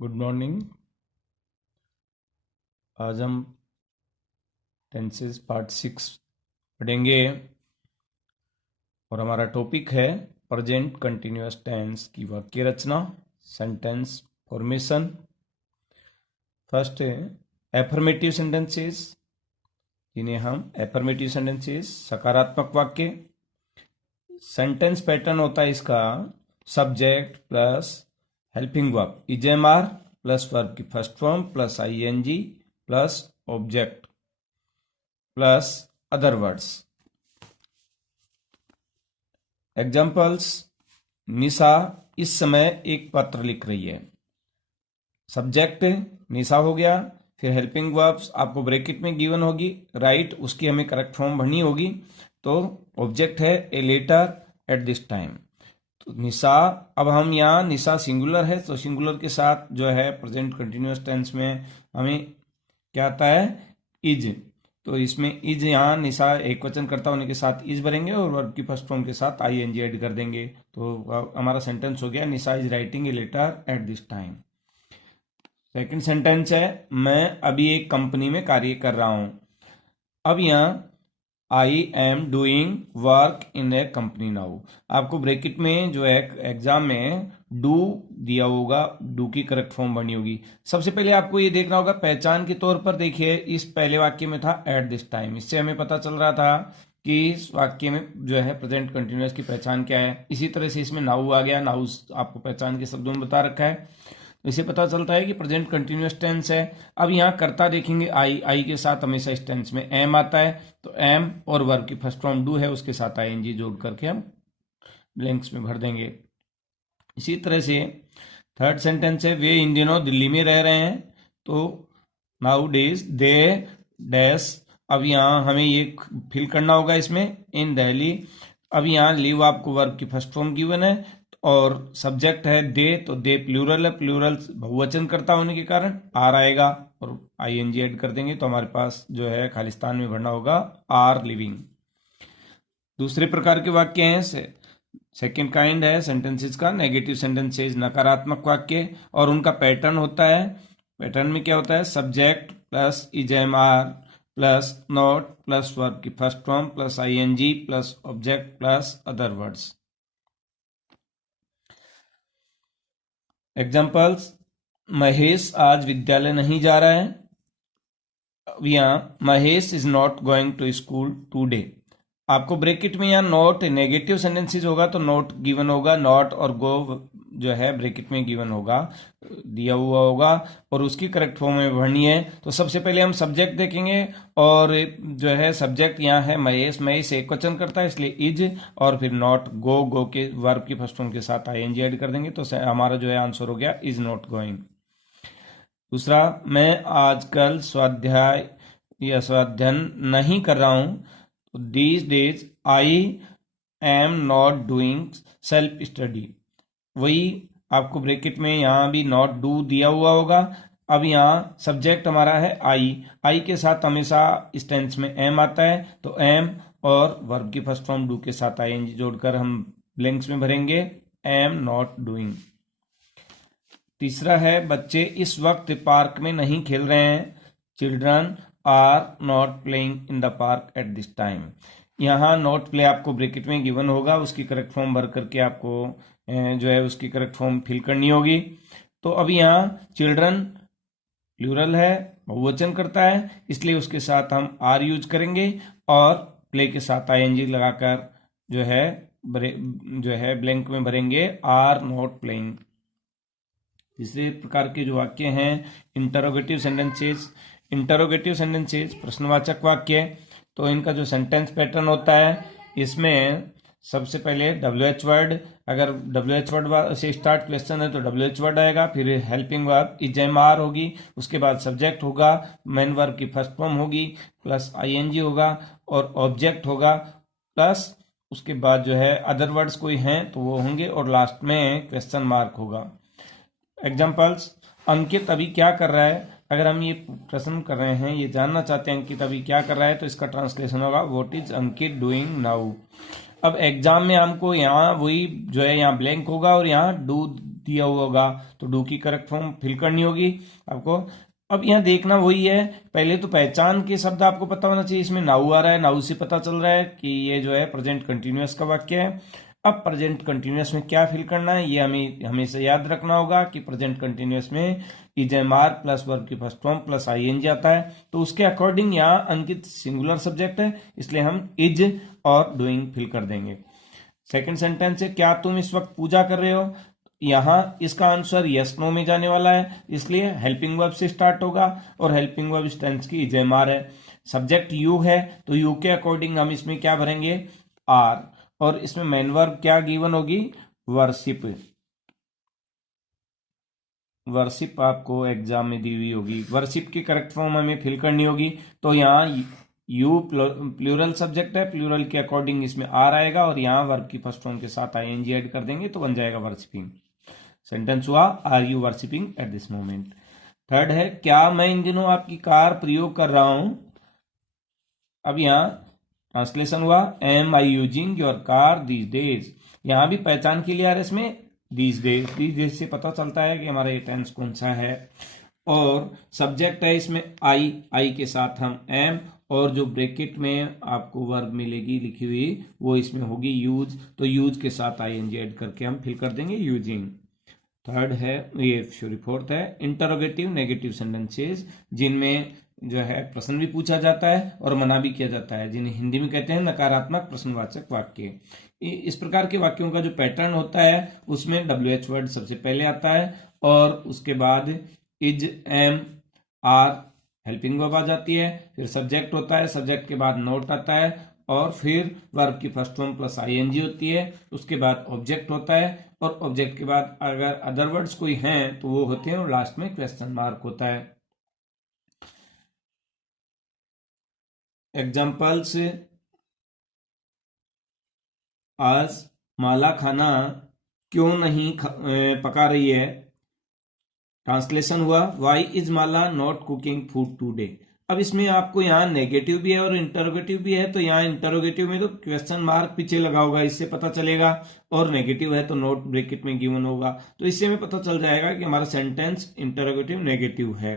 Good morning. आज हम tenses part 6 पढ़ेंगे और हमारा टॉपिक है प्रेजेंट कंटिन्यूअस टेंस की वाक्य रचना, सेंटेंस फॉर्मेशन। फर्स्ट है एफर्मेटिव सेंटेंसेस, जिन्हें हम एफर्मेटिव सेंटेंसेस सकारात्मक वाक्य। सेंटेंस पैटर्न होता है इसका subject plus helping verb is am are plus verb की first form plus ING plus object plus other words. Examples, Nisha इस समय एक पत्र लिख रही है। सब्जेक्ट निशा हो गया, फिर हेल्पिंग वर्ब्स आपको ब्रैकेट में गिवन होगी, राइट उसकी हमें करेक्ट फॉर्म भरनी होगी। तो ऑब्जेक्ट है a letter at this time. तो निशा, अब हम यहाँ निशा सिंगुलर है तो सिंगुलर के साथ जो है प्रेजेंट कंटिन्यूअस टेंस में हमें क्या आता है, इज। तो इसमें इज यहाँ निशा एक वचन करता होने के साथ इज भरेंगे और वर्ब की फर्स्ट फॉर्म के साथ आईएनजी ऐड कर देंगे। तो हमारा सेंटेंस हो गया Nisha is writing a letter at this time. Second sentence है मैं अभी एक कंपनी में कार्य कर रहा हूं। अब यहाँ I am doing work in A company now. आपको ब्रैकेट में जो है एग्जाम में डू दिया होगा, डू की करेक्ट फॉर्म बनी होगी। सबसे पहले आपको ये देखना होगा पहचान के तौर पर। देखिए इस पहले वाक्य में था एट दिस टाइम, इससे हमें पता चल रहा था कि इस वाक्य में जो है प्रेजेंट कंटिन्यूअस की पहचान क्या है। इसी तरह से इसमें नाउ आ गया, नाउ आपको पहचान के शब्दों में बता रखा है, तो इससे पता चलता है कि प्रेजेंट कंटिन्यूअस टेंस है। अब यहाँ कर्ता देखेंगे आई के साथ हमेशा इस टेंस में एम आता है, तो एम और वर्ब की फर्स्ट फॉर्म डू है, उसके साथ आईएनजी जोड़ करके हम ब्लैंक्स में भर देंगे। इसी तरह से थर्ड सेंटेंस है वे इन दिनों दिल्ली में रह रहे हैं। तो नाउ डेज दे डैश। अब यहाँ हमें ये फिल करना होगा इसमें इन दिल्ली। अब यहाँ लीव आपको वर्ब की फर्स्ट फॉर्म गिवन है और सब्जेक्ट है दे, तो दे प्लूरल है, प्लूरल बहुवचन करता होने के कारण आर आएगा और आईएनजी ऐड कर देंगे। तो हमारे पास जो है खालिस्तान में भरना होगा आर लिविंग। दूसरे प्रकार के वाक्य हैं, सेकेंड काइंड है सेंटेंसेस का नेगेटिव सेंटेंसेस, नकारात्मक वाक्य, और उनका पैटर्न होता है। पैटर्न में क्या होता है, subject plus is am are plus not plus verb की first form plus ING plus object plus other words. Examples, Mahesh आज विद्यालय नहीं जा रहा है। यहाँ Mahesh is not going to school today. आपको ब्रैकेट में यहाँ नॉट नेगेटिव सेंटेंसेस होगा तो नॉट गिवन होगा, नॉट और गो जो है ब्रैकेट में गिवन होगा, दिया हुआ होगा और उसकी करेक्ट फॉर्म में भरनी है। तो सबसे पहले हम सब्जेक्ट देखेंगे और जो है सब्जेक्ट यहाँ है महेश, महेश एक वचन करता है इसलिए इज, और फिर नॉट गो के वर्ब की फर्स्ट फॉर्म के साथ आईएनजी ऐड कर देंगे। तो हमारा जो है आंसर हो गया इज नॉट गोइंग। दूसरा, मैं आजकल स्वाध्याय या स्वाध्ययन नहीं कर रहा हूं। तो these days I am not doing self study. वही आपको ब्रैकेट में यहाँ भी नॉट डू दिया हुआ होगा। अब यहाँ सब्जेक्ट हमारा है आई के साथ हमेशा इस टेंस में एम आता है, तो एम और वर्ब की फर्स्ट फॉर्म डू के साथ आईएनजी जोड़कर हम ब्लैंक्स में भरेंगे एम नॉट डूइंग। तीसरा है बच्चे इस वक्त पार्क में नहीं खेल रहे हैं। Children are not playing in the park at this time. यहाँ नॉट प्ले आपको ब्रैकेट में गिवन होगा, उसकी करेक्ट फॉर्म भर करके आपको जो है उसकी करेक्ट फॉर्म फिल करनी होगी। तो अब यहाँ चिल्ड्रन प्लूरल है, बहुवचन करता है, इसलिए उसके साथ हम आर यूज करेंगे और प्ले के साथ आईएनजी लगाकर जो है ब्लैंक में भरेंगे आर नॉट प्लेइंग। तीसरे प्रकार के जो वाक्य हैं इंटरोगेटिव सेंटेंसेस। इंटरोगेटिव सेंटेंसेस प्रश्नवाचक वाक्य, तो इनका जो सेंटेंस पैटर्न होता है इसमें सबसे पहले WH वर्ड, अगर WH वर्ड से स्टार्ट क्वेश्चन है तो WH वर्ड आएगा, फिर हेल्पिंग वर्ब इजेमआर होगी, उसके बाद सब्जेक्ट होगा, मेन वर्ब की फर्स्ट फॉर्म होगी प्लस आईएनजी होगा और ऑब्जेक्ट होगा प्लस उसके बाद जो है अदर वर्ड्स कोई हैं तो वो होंगे और लास्ट में क्वेश्चन मार्क होगा। एग्जाम्पल्स, अंकित अभी क्या कर रहा है। अगर हम ये प्रश्न कर रहे हैं, ये जानना चाहते हैं अंकित अभी क्या कर रहा है, तो इसका ट्रांसलेशन होगा what is Ankit doing now. अब एग्जाम में हमको यहाँ वही जो है यहाँ ब्लैंक होगा और यहाँ डू दिया हुआ होगा तो डू की करेक्ट फॉर्म फिल करनी होगी आपको। अब यहाँ देखना वही है, पहले तो पहचान के शब्द आपको पता होना चाहिए। इसमें नाउ आ रहा है, नाउ से पता चल रहा है कि ये जो है प्रेजेंट कंटिन्यूअस का वाक्य है। अब प्रेजेंट कंटिन्यूअस में क्या फिल करना है ये हमें हमेशा याद रखना होगा कि प्रेजेंट कंटिन्यूअस में is am are plus verb की फर्स्ट फॉर्म प्लस आईएनजी आता है। तो उसके अकॉर्डिंग यहाँ अंकित सिंगुलर सब्जेक्ट है, इसलिए हम इज और डूइंग फिल कर देंगे। सेकंड सेंटेंस है, क्या तुम इस वक्त पूजा कर रहे हो? यहां इसका आंसर यस नो में जाने वाला है, इसलिए हेल्पिंग वर्ब से स्टार्ट होगा और हेल्पिंग वर्ब इस टेंस की इज एम आर है। सब्जेक्ट यू है तो यू के अकॉर्डिंग हम इसमें क्या भरेंगे? आर। और इसमें मेन वर्ब क्या गिवन होगी? वर्शिप। वर्शिप आपको एग्जाम में दी हुई होगी, वर्शिप की करेक्ट फॉर्म हमें फिल करनी होगी। तो यहाँ यू प्लूरल सब्जेक्ट है, प्लूरल के अकॉर्डिंग इसमें आर आएगा और यहाँ वर्ब की फर्स्ट फॉर्म के साथ आईएनजी ऐड कर देंगे तो बन जाएगा वर्शिपिंग। सेंटेंस हुआ are you worshipping at this moment. Third है, क्या मैं इन दिनों आपकी कार प्रयोग कर रहा हूं? अब यहाँ ट्रांसलेशन हुआ, am I using your car these days. यहां भी पहचान के लिए आ रहा है इसमें दीज डेज से पता चलता है कि हमारा ये टेंस कौन सा है। और सब्जेक्ट है इसमें आई के साथ हम एम, और जो ब्रैकेट में आपको वर्ब मिलेगी लिखी हुई वो इसमें होगी यूज, तो यूज के साथ आईएनजी ऐड करके हम फिल कर देंगे यूजिंग। थर्ड है ये सॉरी फोर्थ है, इंटरोगेटिव नेगेटिव सेंटेंसेस, जिनमें जो है प्रश्न भी पूछा जाता है और मना भी किया जाता है, जिन्हें हिंदी में कहते हैं नकारात्मक प्रश्नवाचक वाक्य। इस प्रकार के वाक्यों का जो पैटर्न होता है उसमें WH वर्ड सबसे पहले आता है और उसके बाद is am are helping verb आ जाती है, फिर सब्जेक्ट होता है, सब्जेक्ट के बाद नोट आता है और फिर वर्ब की फर्स्ट फॉर्म प्लस आईएनजी होती है, उसके बाद ऑब्जेक्ट होता है और ऑब्जेक्ट के बाद अगर अदर वर्ड्स कोई हैं तो वो होते हैं और लास्ट में क्वेश्चन मार्क होता है। एग्जाम्पल्स, आज माला खाना क्यों नहीं पका रही है? ट्रांसलेशन हुआ, why is Mala not cooking food today. अब इसमें आपको यहाँ नेगेटिव भी है और इंटरोगेटिव भी है, तो यहाँ इंटरोगेटिव में तो क्वेश्चन मार्क पीछे लगा होगा, इससे पता चलेगा, और नेगेटिव है तो नोट ब्रैकेट में गिवन होगा, तो इससे हमें पता चल जाएगा कि हमारा सेंटेंस इंटरोगेटिव नेगेटिव है।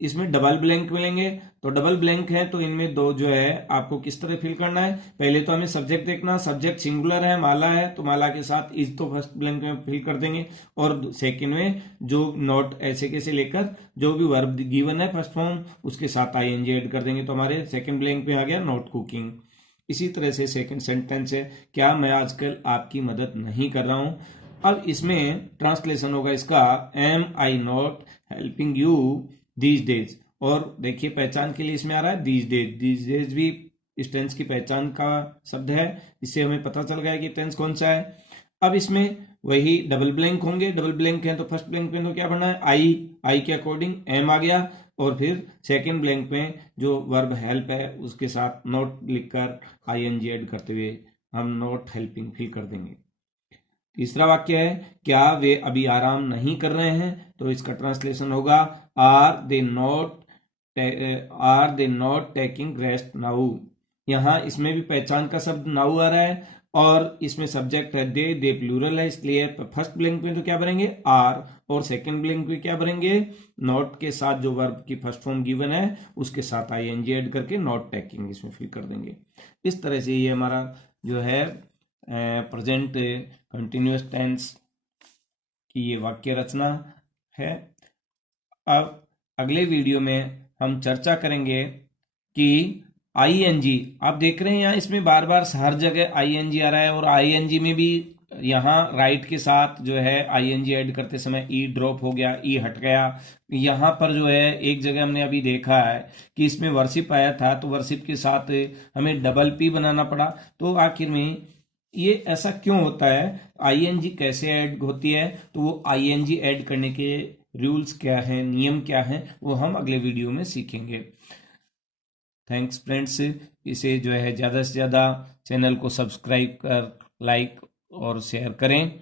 इसमें डबल ब्लैंक मिलेंगे, तो डबल ब्लैंक है तो इनमें दो जो है आपको किस तरह फिल करना है? पहले तो हमें सब्जेक्ट देखना, सब्जेक्ट सिंगुलर है, माला है, तो माला के साथ इज तो फर्स्ट ब्लैंक में फिल कर देंगे, और सेकंड में जो नॉट ऐसे कैसे लेकर जो भी वर्ब गिवन है फर्स्ट फॉर्म उसके साथ आईएनजी ऐड कर देंगे, तो हमारे सेकंड ब्लैंक में आ गया नॉट कुकिंग। इसी तरह से सेकंड सेंटेंस है, क्या मैं आजकल आपकी मदद नहीं कर रहा हूं? अब इसमें ट्रांसलेशन होगा इसका, am I not helping you these days. और देखिए पहचान के लिए इसमें आ रहा है दीज डेज भी इस टेंस की पहचान का शब्द है, इससे हमें पता चल गया कि टेंस कौन सा है। अब इसमें वही डबल ब्लैंक होंगे, डबल ब्लैंक है तो फर्स्ट ब्लैंक में तो क्या बनना है? आई के अकॉर्डिंग एम आ गया, और फिर सेकंड ब्लैंक में जो वर्ब हेल्प है उसके साथ नॉट लिखकर आईएनजी ऐड करते हुए हम नॉट हेल्पिंग फिल कर देंगे। तीसरा वाक्य है, क्या वे अभी आराम नहीं कर रहे हैं? तो इसका ट्रांसलेशन होगा, are they not taking rest now. यहाँ इसमें भी पहचान का शब्द नाउ आ रहा है और इसमें सब्जेक्ट है दे प्लूरल है, इसलिए फर्स्ट ब्लैंक में तो क्या भरेंगे? आर, और सेकंड ब्लैंक में क्या भरेंगे? नॉट के साथ जो वर्ब की फर्स्ट फॉर्म गिवन है उसके साथ आईएनजी ऐड करके नॉट टेकिंग इसमें फिल कर देंगे। इस तरह से ये हमारा जो है प्रेजेंट कंटिन्यूअस टेंस की ये वाक्य रचना है। अब अगले वीडियो में हम चर्चा करेंगे कि आईएनजी, आप देख रहे हैं यहाँ इसमें बार बार हर जगह आईएनजी आ रहा है, और आईएनजी में भी यहाँ राइट के साथ जो है आईएनजी ऐड करते समय ई ड्रॉप हो गया, ई हट गया। यहाँ पर जो है एक जगह हमने अभी देखा है कि इसमें वर्शिप आया था तो वर्शिप के साथ हमें डबल पी बनाना पड़ा, तो आखिर में ये ऐसा क्यों होता है, आईएनजी कैसे ऐड होती है, तो वो आईएनजी ऐड करने के रूल्स क्या हैं, नियम क्या हैं, वो हम अगले वीडियो में सीखेंगे। थैंक्स फ्रेंड्स, इसे जो है ज़्यादा से ज़्यादा चैनल को सब्सक्राइब कर लाइक और शेयर करें।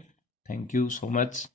Thank you so much.